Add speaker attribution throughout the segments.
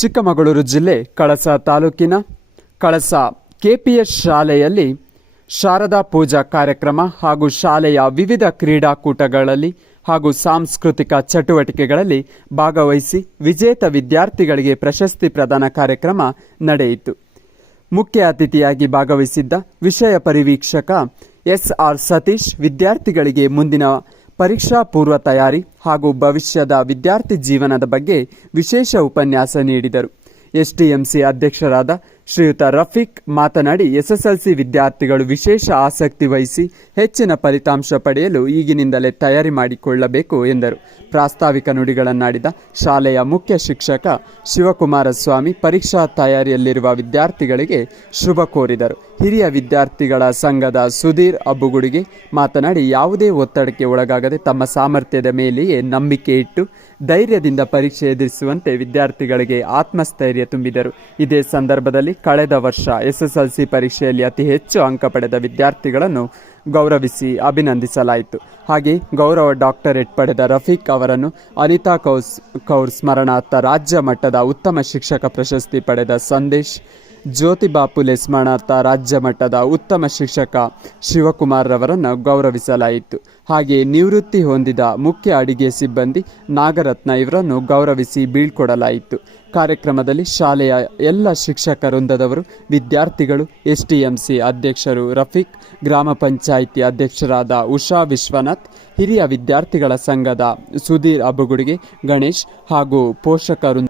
Speaker 1: ಚಿಕ್ಕಮಗಳೂರು ಜಿಲ್ಲೆ ಕಳಸ ತಾಲೂಕಿನ ಕಳಸ ಕೆಪಿಎಸ್ ಶಾಲೆಯಲ್ಲಿ ಶಾರದಾ ಪೂಜಾ ಕಾರ್ಯಕ್ರಮ ಹಾಗೂ ಶಾಲೆಯ ವಿವಿಧ ಕ್ರೀಡಾಕೂಟಗಳಲ್ಲಿ ಹಾಗೂ ಸಾಂಸ್ಕೃತಿಕ ಚಟುವಟಿಕೆಗಳಲ್ಲಿ ಭಾಗವಹಿಸಿ ವಿಜೇತ ವಿದ್ಯಾರ್ಥಿಗಳಿಗೆ ಪ್ರಶಸ್ತಿ ಪ್ರದಾನ ಕಾರ್ಯಕ್ರಮ ನಡೆಯಿತು. ಮುಖ್ಯ ಅತಿಥಿಯಾಗಿ ಭಾಗವಹಿಸಿದ್ದ ವಿಷಯ ಪರಿವೀಕ್ಷಕ ಎಸ್ ಆರ್ ಸತೀಶ್ ವಿದ್ಯಾರ್ಥಿಗಳಿಗೆ ಮುಂದಿನ ಪರೀಕ್ಷಾ ಪೂರ್ವ ತಯಾರಿ ಹಾಗೂ ಭವಿಷ್ಯದ ವಿದ್ಯಾರ್ಥಿ ಜೀವನದ ಬಗ್ಗೆ ವಿಶೇಷ ಉಪನ್ಯಾಸ ನೀಡಿದರು. ಎಸ್ಟಿಎಂಸಿ ಅಧ್ಯಕ್ಷರಾದ ಶ್ರೀಯುತ ರಫೀಕ್ ಮಾತನಾಡಿ, ಎಸ್ಎಸ್ಎಲ್ಸಿ ವಿದ್ಯಾರ್ಥಿಗಳು ವಿಶೇಷ ಆಸಕ್ತಿ ವಹಿಸಿ ಹೆಚ್ಚಿನ ಫಲಿತಾಂಶ ಪಡೆಯಲು ಈಗಿನಿಂದಲೇ ತಯಾರಿ ಮಾಡಿಕೊಳ್ಳಬೇಕು ಎಂದರು. ಪ್ರಾಸ್ತಾವಿಕ ನುಡಿಗಳನ್ನಾಡಿದ ಶಾಲೆಯ ಮುಖ್ಯ ಶಿಕ್ಷಕ ಶಿವಕುಮಾರ ಸ್ವಾಮಿ ಪರೀಕ್ಷಾ ತಯಾರಿಯಲ್ಲಿರುವ ವಿದ್ಯಾರ್ಥಿಗಳಿಗೆ ಶುಭ ಕೋರಿದರು. ಹಿರಿಯ ವಿದ್ಯಾರ್ಥಿಗಳ ಸಂಘದ ಸುಧೀರ್ ಅಬ್ಬುಗುಡಿಗೆ ಮಾತನಾಡಿ, ಯಾವುದೇ ಒತ್ತಡಕ್ಕೆ ಒಳಗಾಗದೆ ತಮ್ಮ ಸಾಮರ್ಥ್ಯದ ಮೇಲೆಯೇ ನಂಬಿಕೆ ಇಟ್ಟು ಧೈರ್ಯದಿಂದ ಪರೀಕ್ಷೆ ಎದುರಿಸುವಂತೆ ವಿದ್ಯಾರ್ಥಿಗಳಿಗೆ ಆತ್ಮಸ್ಥೈರ್ಯ ತುಂಬಿದರು. ಇದೇ ಸಂದರ್ಭದಲ್ಲಿ ಕಳೆದ ವರ್ಷ ಎಸ್ಎಸ್ಎಲ್ಸಿ ಪರೀಕ್ಷೆಯಲ್ಲಿ ಅತಿ ಹೆಚ್ಚು ಅಂಕ ಪಡೆದ ವಿದ್ಯಾರ್ಥಿಗಳನ್ನು ಗೌರವಿಸಿ ಅಭಿನಂದಿಸಲಾಯಿತು. ಹಾಗೆ ಗೌರವ ಡಾಕ್ಟರೇಟ್ ಪಡೆದ ರಫೀಕ್ ಅವರನ್ನು ಅನಿತಾ ಕೌಸ್, ಕೌರ್ ಸ್ಮರಣಾರ್ಥ ರಾಜ್ಯ ಮಟ್ಟದ ಉತ್ತಮ ಶಿಕ್ಷಕ ಪ್ರಶಸ್ತಿ ಪಡೆದ ಸಂದೇಶ್ ಜ್ಯೋತಿಬಾ ಪುಲೆ ಸ್ಮರಣಾರ್ಥ ರಾಜ್ಯ ಮಟ್ಟದ ಉತ್ತಮ ಶಿಕ್ಷಕ ಶಿವಕುಮಾರ್ ರವರನ್ನು ಗೌರವಿಸಲಾಯಿತು. ಹಾಗೆ ನಿವೃತ್ತಿ ಹೊಂದಿದ ಮುಖ್ಯ ಅಡಿಗೆ ಸಿಬ್ಬಂದಿ ನಾಗರತ್ನ ಇವರನ್ನು ಗೌರವಿಸಿ ಬೀಳ್ಕೊಡಲಾಯಿತು. ಕಾರ್ಯಕ್ರಮದಲ್ಲಿ ಶಾಲೆಯ ಎಲ್ಲ ಶಿಕ್ಷಕ ವೃಂದದವರು, ವಿದ್ಯಾರ್ಥಿಗಳು ಎಸ್ಟಿಎಂಸಿ ಅಧ್ಯಕ್ಷರು ರಫೀಕ್, ಗ್ರಾಮ ಪಂಚಾಯಿತಿ ಅಧ್ಯಕ್ಷರಾದ ಉಷಾ ವಿಶ್ವನಾಥ್, ಹಿರಿಯ ವಿದ್ಯಾರ್ಥಿಗಳ ಸಂಘದ ಸುಧೀರ್ ಅಬುಗುಡಿಗೆ ಗಣೇಶ್ ಹಾಗೂ ಪೋಷಕರು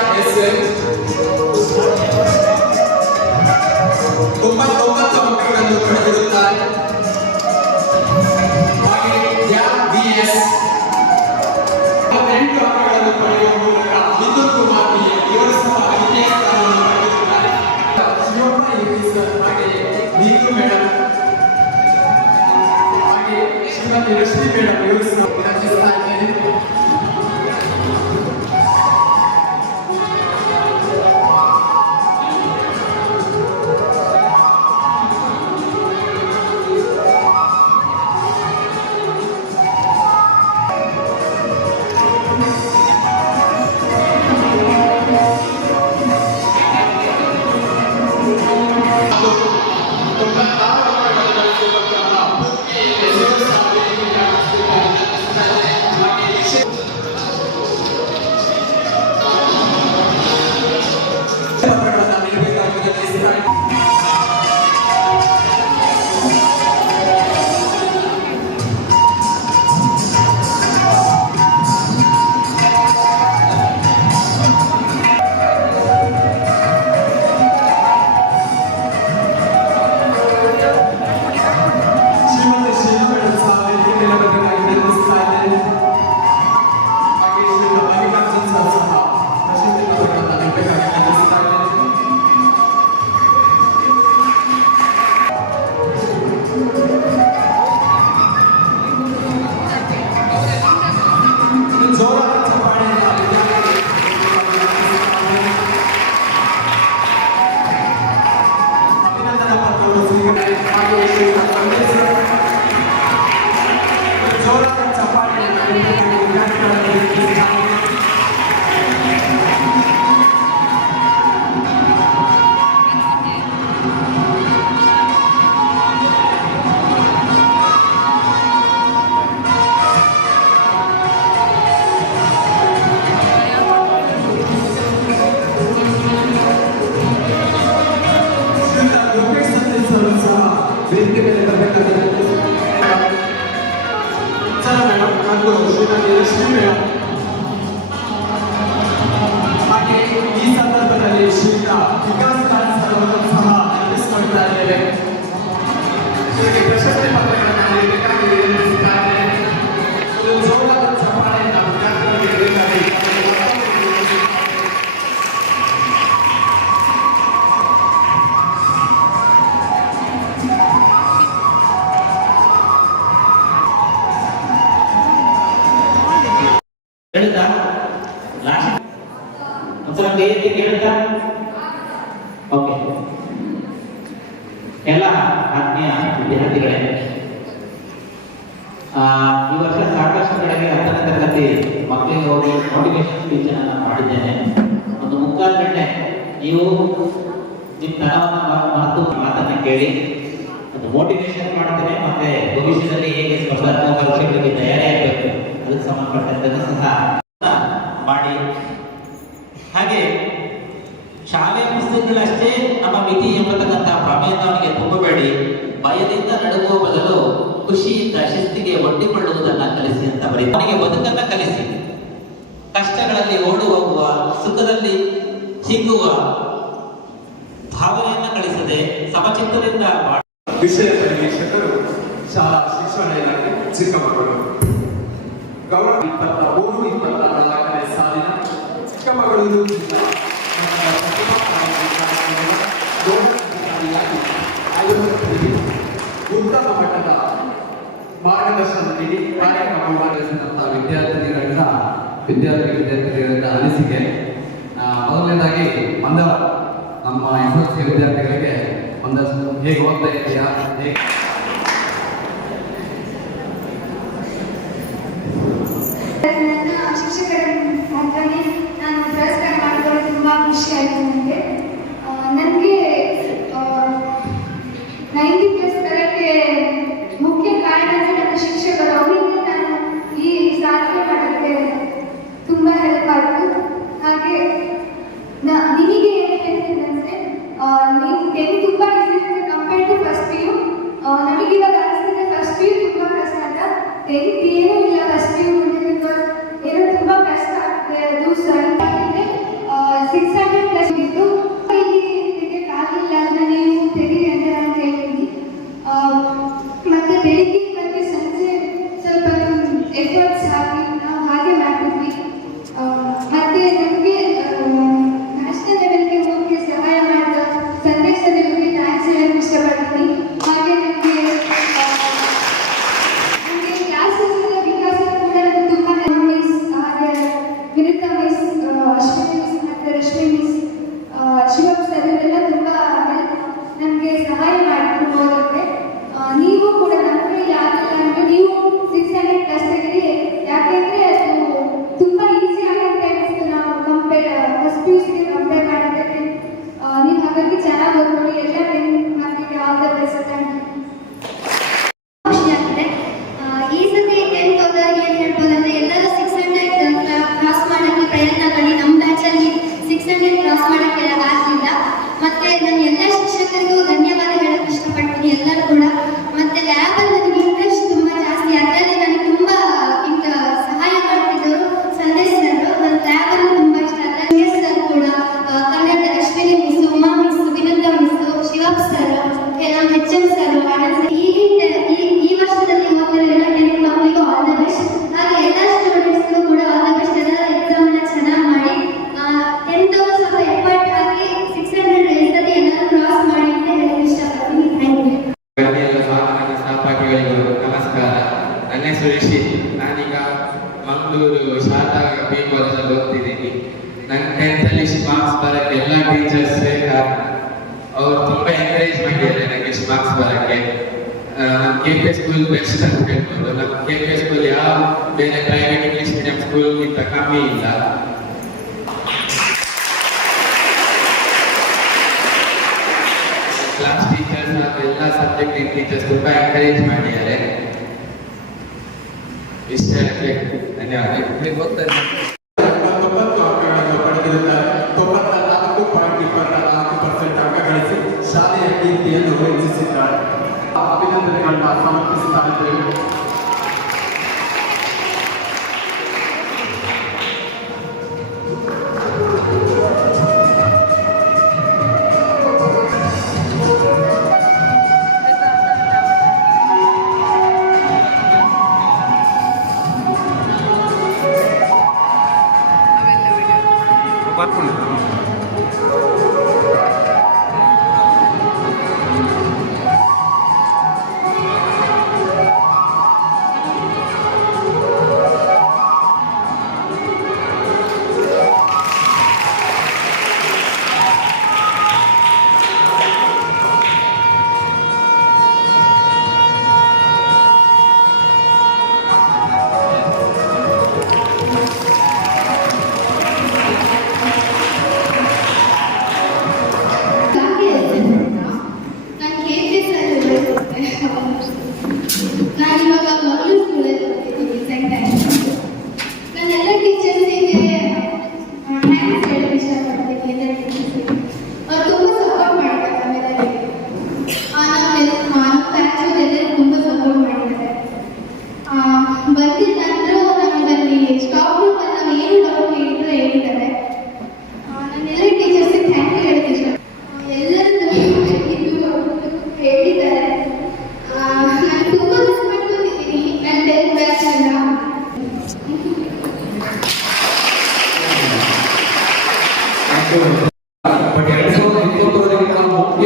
Speaker 2: ಸಹ
Speaker 3: ಎಲ್ಲ ಆತ್ಮೀಯ ವಿದ್ಯಾರ್ಥಿಗಳೇ. ಈ ವರ್ಷ ಸಾಕಷ್ಟು ಕಡೆಗೆ ಹತ್ತನೇ ತರಗತಿ ಮಕ್ಕಳಿಗೆ ಹೋಗಿ ಮೋಟಿವೇಶನ್ ಸ್ಪೀಚ್ ಅನ್ನು ಮಾಡಿದ್ದೇನೆ. ಒಂದು ಮುಕ್ಕಾಲು ಗಂಟೆ ನೀವು ನಿಮ್ಮ ತನವನ್ನು ಮಾತು ಮಾತನ್ನು ಕೇಳಿ, ಅದು ಮೋಟಿವೇಶನ್ ಮಾಡ್ತೇನೆ ಮತ್ತೆ ಭವಿಷ್ಯದಲ್ಲಿ ಹೇಗೆ ಸ್ಪರ್ಧಾತ್ಮಕ ಪರೀಕ್ಷೆಗಳಿಗೆ ತಯಾರಿಯಾಗಬೇಕು ಅದಕ್ಕೆ ಸಂಬಂಧಪಟ್ಟಂತೆ ಸಹ ಮಾಡಿ. ಹಾಗೆ ಶಾಲೆ ಪುಸ್ತಕಗಳಷ್ಟೇ ನಮ್ಮ ಮಿತಿ ಎಂಬತಕ್ಕಂಥ ಪ್ರಮೇಯದವನಿಗೆ ತುಂಬಬೇಡಿ. ಭಯದಿಂದ ನಡುಗುವ ಬದಲು ಖುಷಿಯಿಂದ ಶಿಸ್ತಿಗೆ ಒಡ್ಡಿಕೊಳ್ಳುವುದನ್ನ ಕಲಿಸಿ ಅಂತ ಬರೀ ಅವನಿಗೆ ಬದುಕನ್ನ ಕಲಿಸಿ. ಕಷ್ಟಗಳಲ್ಲಿ ಓಡು ಹೋಗುವ, ಸುಖದಲ್ಲಿ ಸಿಗುವ ಭಾವನೆಯನ್ನ ಕಲಿಸದೆ ಸಮಚಿತ್ತದಿಂದ
Speaker 2: ಶಾಲಾ ಶಿಕ್ಷಣ ಚಿಕ್ಕಮಗಳೂರು ಗೌರವ ಇಪ್ಪತ್ತ ಮೂರು, ಇಪ್ಪತ್ತ ನಾಲ್ಕನೇ ಸಾಲಿನ ಚಿಕ್ಕಮಗಳೂರು ಜಿಲ್ಲಾ ಉತ್ತಮ ಮಟ್ಟದ ಮಾರ್ಗದರ್ಶನ ನೀಡಿ ಕಾರ್ಯಕ್ರಮ ಮಾಡಿದಂತಹ ವಿದ್ಯಾರ್ಥಿನಿಗಳಿಂದ ವಿದ್ಯಾರ್ಥಿ ವಿದ್ಯಾರ್ಥಿಗಳಿಂದ ಅನಿಸಿಕೆ ಮೊದಲನೇದಾಗಿ ಮಂದಾರ ನಮ್ಮ ಎಸ್ ವಿದ್ಯಾರ್ಥಿಗಳಿಗೆ ಒಂದಷ್ಟು ಹೇಗೆ ಓದ್ತಾ ಇದೆಯಾ ಹೇಗೆ
Speaker 4: freshman this. ಸುರೇಶಿ ನಾನೀಗ
Speaker 5: ಮಂಗಳೂರು ಶಾರದಾ ಬಿ ಕಾಲೇಜಲ್ಲಿ ಓದ್ತಿದ್ದೀನಿ ನನ್ನ ಟೆಂತಲ್ಲಿ ಮಾರ್ಕ್ಸ್ ಬರೋಕ್ಕೆ ಎಲ್ಲ ಟೀಚರ್ಸ್ ಕಾರಣ. ಅವ್ರು ತುಂಬ ಎನ್ಕರೇಜ್ ಮಾಡಿದ್ದಾರೆ ನನಗೆ ಸ್ಮಾರ್ಕ್ಸ್ ಬರೋಕ್ಕೆ. ನಮ್ಮ ಕೆ ಪಿ ಸ್ಕೂಲ್ ಬೆಸ್ಟ್ ಅಂತ ಹೇಳ್ಬೋದು. ನಮ್ಮ ಕೆ ಪಿ ಸ್ಕೂಲ್ ಯಾವ ಬೇರೆ ಪ್ರೈವೇಟ್ ಇಂಗ್ಲೀಷ್ ಮೀಡಿಯಂ ಸ್ಕೂಲ್ಗಿಂತ ಕಮ್ಮಿ ಇಲ್ಲ. ಕ್ಲಾಸ್ ಟೀಚರ್ಸ್ ಮತ್ತು ಎಲ್ಲ ಸಬ್ಜೆಕ್ಟ್ ಟೀಚರ್ಸ್ ತುಂಬ ಎಂಕರೇಜ್ ಮಾಡಿದ್ದಾರೆ.
Speaker 2: ಶಾಲೆಯ ಕೀರ್ತಿಯನ್ನು ಹೆಚ್ಚಿಸಿದ್ದಾರೆ
Speaker 4: ಅಭಿನಂದನೆಗಳನ್ನ ಸಮರ್ಪಿಸುತ್ತಾರೆ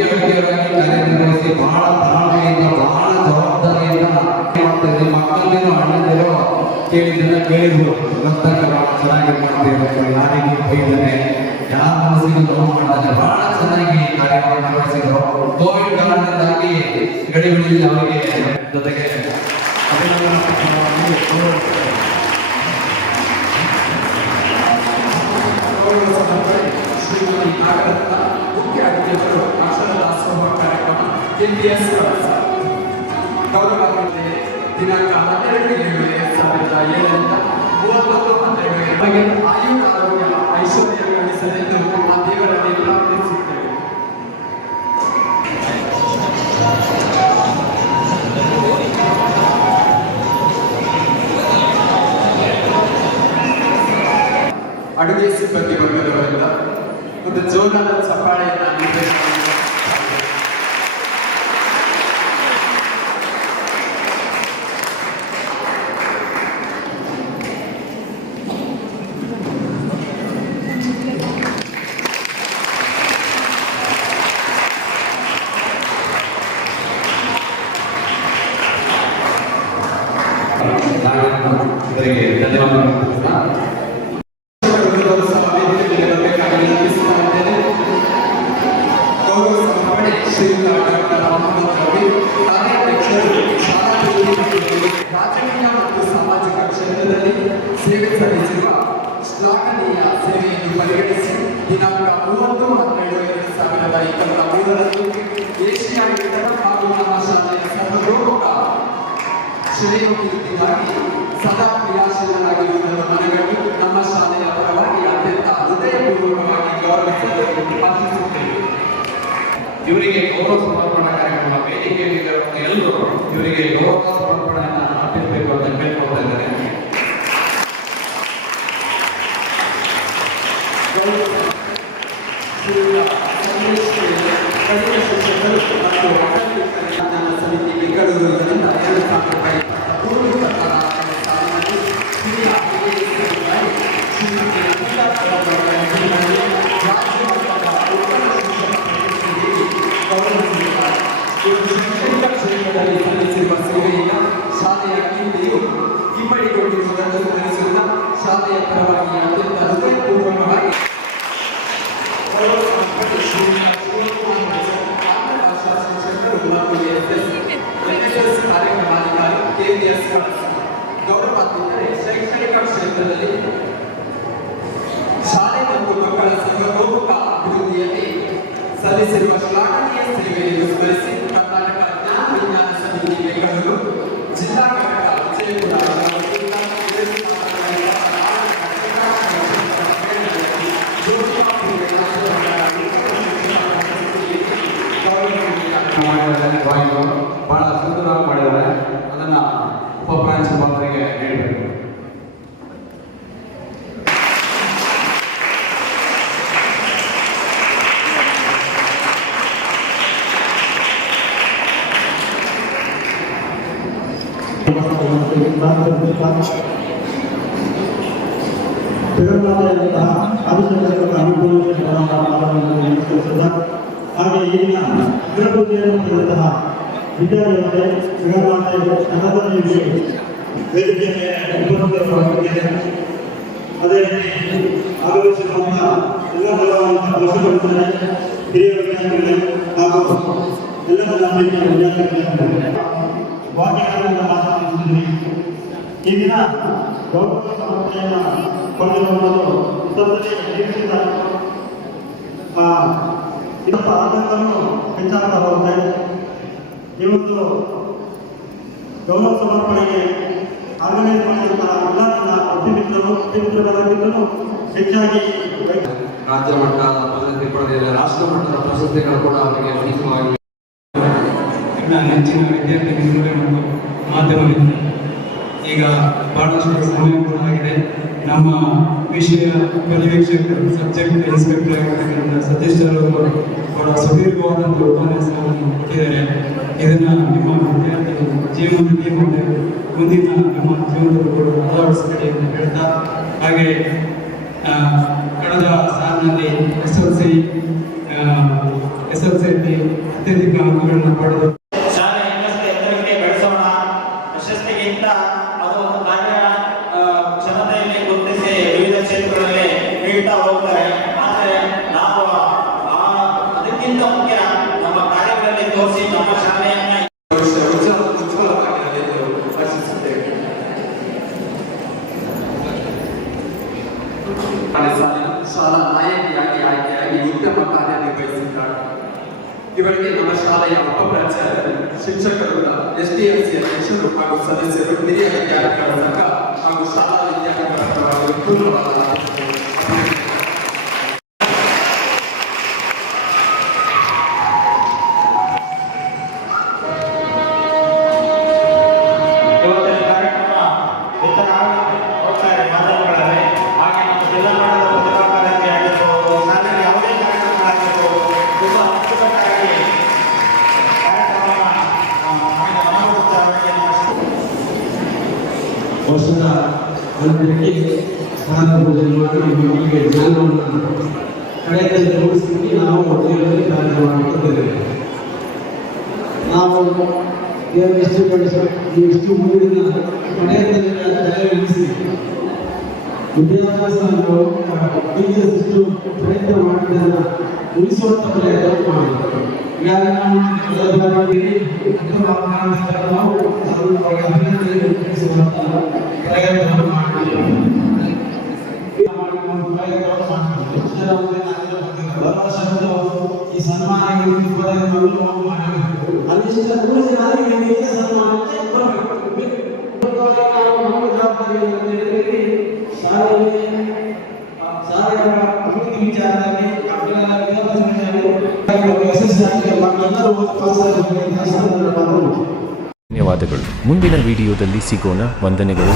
Speaker 4: ನಾವು
Speaker 6: ಮುಖ್ಯ ವ್ಯಕ್ತಿಯವರಾಗಿ ಕಾರ್ಯನಿರ್ವಹಿಸಿ ಬಹಳ ತಾಳ್ಮೆಯಿಂದ ಬಹಳ ಜವಾಬ್ದಾರಿಯಿಂದ ಮಾಡ್ತಾ ಇದ್ದೀವಿ ಮಕ್ಕಳೇನೋ ಅಣ್ಣಂದಿರೋ ಕೇಳಿದ್ದನ್ನ ಕೇಳಿದ್ರು. ಬಹಳ ಚೆನ್ನಾಗಿ ಮಾಡ್ತಿರ್ಬೇಕು ಯಾರಿಗೂ ಬೈದರೆ ಯಾರ ಮನಸ್ಸಿಗೆ ನೋವು ಮಾಡಿದ್ರೆ ಬಹಳ ಚೆನ್ನಾಗಿ ಕಾರ್ಯವನ್ನು ನಿರ್ವಹಿಸಿದ್ರು. ಕೋವಿಡ್ ಕಾರಣದಿಂದಾಗಿ ಗಡಿಗಳಲ್ಲಿ ಅವರಿಗೆ ಜೊತೆಗೆ ಅಭಿನಂದನಾ
Speaker 1: ಮುಖ್ಯ ಅತಿಥಿಗಳು ದಾಸೋಹ ಕಾರ್ಯಕ್ರಮ ಎನ್ಡಿಎಸ್ ಗೌರವ ದಿನಾಂಕ ಹನ್ನೆರಡು ಏಳು ಎರಡ್ ಸಾವಿರದ ಏಳರಿಂದ ಮೂವತ್ತೊಂದು ಹನ್ನೆರಡು ಎರಡಕ್ಕೆ ಆಯು ಆರೋಗ್ಯ ಐಶ್ವರ್ಯ ಗಳಿಸಲೆಂದು ಆ ದೇವರಲ್ಲಿ ಪ್ರಾರ್ಥಿಸುತ್ತೇವೆ ಅಡುಗೆ ಸಿಬ್ಬಂದಿ ವರ್ಗದವರಿಂದ ಒಂದು ಜೋರಾದ ಚಪ್ಪಾಳೆಯನ್ನ ನಿರ್ದೇಶನ
Speaker 6: ನಾನು ಇವರಿಗೆ ಧನ್ಯವಾದಗಳು
Speaker 1: ವೃಂದದವರು ಸಹ ವೇದಿಕೆಗೆ ಬರಬೇಕಾಗಿ ವಿನಂತಿಸ್ತಾ ಇದ್ದೇನೆ. ಗೌರವ ಸಮರ್ಪಣೆ ಶ್ರೀಯುತ ಡಾಕ್ಟರ್ ಮೊಹಮ್ಮದ್ ರವಿ ಕಾರ್ಯಾಧ್ಯಕ್ಷರು ಶಾಲಾ ಅಭಿವೃದ್ಧಿ ರಾಜಕೀಯ ಮತ್ತು ಸಾಮಾಜಿಕ ಕ್ಷೇತ್ರದಲ್ಲಿ ಸೇವೆ ಸಲ್ಲಿಸಿರುವ ಶ್ಲಾಘನೀಯ ಸೇವೆಯನ್ನು ಪರಿಗಣಿಸಿ ದಿನಾಂಕ ಮೂವತ್ತು ಹನ್ನೆರಡು ಎರಡು ಸಾವಿರದ ಇಪ್ಪತ್ತ ಮೂರರಂದು ಏಷ್ಯಾ ಯುದ್ಧ ಹಾಗೂ ನಮ್ಮ ಶಾಲೆಯ ಸರ್ವತೋಮುಖ ನಮ್ಮ ಪರವಾಗಿ
Speaker 6: ಇವರಿಗೆ ಗೌರವ ಸಮರ್ಪಣಾ ಕಾರ್ಯಕ್ರಮ ವೇದಿಕೆಯಲ್ಲಿ ಎಲ್ಲರೂ ಇವರಿಗೆ ಗೌರವ ಸಮರ್ಪಣೆಯನ್ನು
Speaker 1: しる場所
Speaker 7: ತಿರುಮಲೆಯಂತಹ ಆವಿಷ್ಕಾರಕ ಅನುಕೂಲಗಳನ್ನು ನೆನಪಿಸುತ್ತಾ ಹಾಗೆ ಈಗಿನ ಅಗ್ರಪೂಜೆಯನ್ನು ಪಡೆದಂತಹ ವಿದ್ಯಾರ್ಥಿಗಳಿಗೆ ಜಗನ್ನಾಥ ನಗರದಲ್ಲಿ ವೇದಿಕೆ ಉಪಸ್ಥಿತರಾಗಿದ್ದಾರೆ ಅದೇ ರೀತಿ ಆಗಮಿಸಿರುವಂತಹ ಎಲ್ಲ ಬಲವಂತ ವಶಪಡಿಸಿದರೆ ಹಿರಿಯ ವಿದ್ಯಾರ್ಥಿಗಳಿಗೆ ಹಾಗೂ ಎಲ್ಲ ಮಾತನಾಡುತ್ತಿದ್ದರು ಈ ದಿನ ಗೌರವ ಸಮಸ್ಯೆಯನ್ನು ಪಡೆದುಕೊಳ್ಳಲು ಇದರ ಆತಂಕವನ್ನು ಹೆಚ್ಚಾಗ್ತಾ ಹೋಗುತ್ತೆ. ಇವತ್ತು ಗೌರವ ಸಮರ್ಪಣೆಗೆ ಆರ್ಗನೈಸ್ ಮಾಡಿದಂತಹ ಎಲ್ಲ ನನ್ನ ಪ್ರತಿನಿಧಿಗಳು ಪ್ರತಿನಿಧಿಗಳಾಗಿದ್ದರೂ ಹೆಚ್ಚಾಗಿ
Speaker 1: ರಾಜ್ಯ ಮಟ್ಟದ ಪ್ರಶಸ್ತಿ ಪಡೆದಿದೆ ರಾಷ್ಟ್ರ ಮಟ್ಟದ ಪ್ರಶಸ್ತಿಗಳು ಕೂಡ ಅವರಿಗೆ ಲಭಿಸುವಾಗಿವೆ
Speaker 8: ಹೆಚ್ಚಿನ ನೆಚ್ಚಿನ ವಿದ್ಯಾರ್ಥಿ ಮತ್ತು ಈಗ ಬಹಳಷ್ಟು ಸಮಯ ಕೂಡ ಆಗಿದೆ ನಮ್ಮ ವಿಷಯ ಪರಿವೀಕ್ಷಕರು ಸಬ್ಜೆಕ್ಟ್ ಇನ್ಸ್ಪೆಕ್ಟರ್ ಆಗಿರ್ತಕ್ಕಂಥ ಸತೀಶ್ ಅವರು ಬಹಳ ಸುದೀರ್ಘವಾದಂಥ ಉಪನ್ಯಾಸವನ್ನು ಕೊಟ್ಟಿದ್ದಾರೆ. ಇದನ್ನು ನಿಮ್ಮ ವಿದ್ಯಾರ್ಥಿಗಳು ಜೀವನದಲ್ಲಿ ಮುಂದೆ ಮುಂದಿನ ನಿಮ್ಮ ಜೀವನದಲ್ಲೂ ಅಳವಡಿಸಬೇಡಿ ಅಂತ ಹೇಳ್ತಾ, ಹಾಗೆ ಕಳೆದ ಸಾಲಿನಲ್ಲಿ S L C S L ಸಿಯಲ್ಲಿ ಅತ್ಯಧಿಕ ಅಂಕಗಳನ್ನು ಪಡೆದು
Speaker 9: ಶಾಲೆ ಇನ್ನಷ್ಟು ಎತ್ತರಕ್ಕೆ ಬೆಳೆಸೋಣ ಪ್ರಶಸ್ತಿಗಿಂತ ಅದು ಒಂದು ಕಾರ್ಯ ಆ, ಕ್ಷಮತೆಯಲ್ಲಿ ಗುರುತಿಸಿ ವಿವಿಧ ಕ್ಷೇತ್ರಗಳಲ್ಲಿ ನೀಡ್ತಾ ಹೋಗ್ತಾರೆ ಆದರೆ ನಾವು ಆ- ಅದಕ್ಕಿಂತ ಮುಖ್ಯ ನಮ್ಮ ಕಾರ್ಯಗಳಲ್ಲಿ ತೋರಿಸಿ ನಮ್ಮ ಶಾಲೆಯನ್ನ
Speaker 1: ಭವಿಷ್ಯ ಉಜ್ವಲ ಉಜ್ವಲವಾಗಿರಲಿ ಎಂದು ಆಶಿಸುತ್ತೇವೆ ನಾಳೆ ಸಾಲಿನ ಶಾಲಾ ನಾಯಕಿಯಾಗಿ ಆಯ್ಕೆಯಾಗಿ ಉತ್ತಮ ಕಾರ್ಯನಿರ್ವಹಿಸಿದ್ದಾಳೆ ಇವರಿಗೆ ನಮ್ಮ ಶಾಲೆಯ ಉಪ ಪ್ರಾಚಾರ್ಯರು ಶಿಕ್ಷಕರುಗಳ ಎಸ್ ಡಿ ಎಂ ಸಿ ಅಧ್ಯಕ್ಷರು ಹಾಗೂ ಸದಸ್ಯರು ಹಿರಿಯ ವಿದ್ಯಾರ್ಥಿಗಳ ಸಂಘ ಹಾಗೂ ಶಾಲಾ ವಿದ್ಯಾರ್ಥಿಗಳ ಪರವಾಗಿ
Speaker 7: ಮಕ್ಕಳಿಗೆ ಜ್ಞಾನವನ್ನು ಕಳೆದ ರೂಪಿಸಿ ನಾವು ದೇವರಲ್ಲಿ ಕಾರ್ಯ ಮಾಡುತ್ತಿದ್ದೇವೆ ನಾವು ದೇವರ ಇಷ್ಟು ಇಷ್ಟು ಮುಗಿದಿನ ಕೊನೆಯ ತಲೆಯಿರಿಸಿ ವಿದ್ಯಾಭ್ಯಾಸವನ್ನು ಟೀಚರ್ಸ್ ಇಷ್ಟು ಪ್ರಯತ್ನ ಮಾಡಿದ್ದನ್ನು ಉಳಿಸುವಂತ ಪ್ರಯತ್ನ ಈಗಾಗಲೇ ನಾವು ಬಾರಿ ಉತ್ತಮ ಆಹ್ವಾನಿಸಿದಾಗ ನಾವು ಅವರಿಗೆ ಅಭಿನಂದನೆ ತಿಳಿಸುವಂತ ಪ್ರಯತ್ನ ಮಾಡಿದ್ದೇವೆ ಈ ಸನ್ಮಾನ ಅನಿಷ್ಟ ಮೂರು ಜನ ಸನ್ಮಾನಕ್ಕೆ ಬರಬೇಕು ನಾವು ನಮ್ಮ ಜವಾಬ್ದಾರಿಯನ್ನು ಶಾಲೆಯಲ್ಲಿ ಶಾಲೆಯ ಅಭಿವೃದ್ಧಿ ವಿಚಾರದಲ್ಲಿ ಮಕ್ಕಳೆಲ್ಲ ವಿದ್ಯಾಭ್ಯಾಸ ಯಶಸ್ವಿಯಾಗಿ ಮಕ್ಕಳೆಲ್ಲರೂ ಪಾಸ್ ಆಗಬೇಕು ಅಂತ ಈ ಸಂದರ್ಭದಲ್ಲಿ
Speaker 10: ಧನ್ಯವಾದಗಳು. ಮುಂದಿನ ವಿಡಿಯೋದಲ್ಲಿ ಸಿಗೋಣ. ವಂದನೆಗಳು.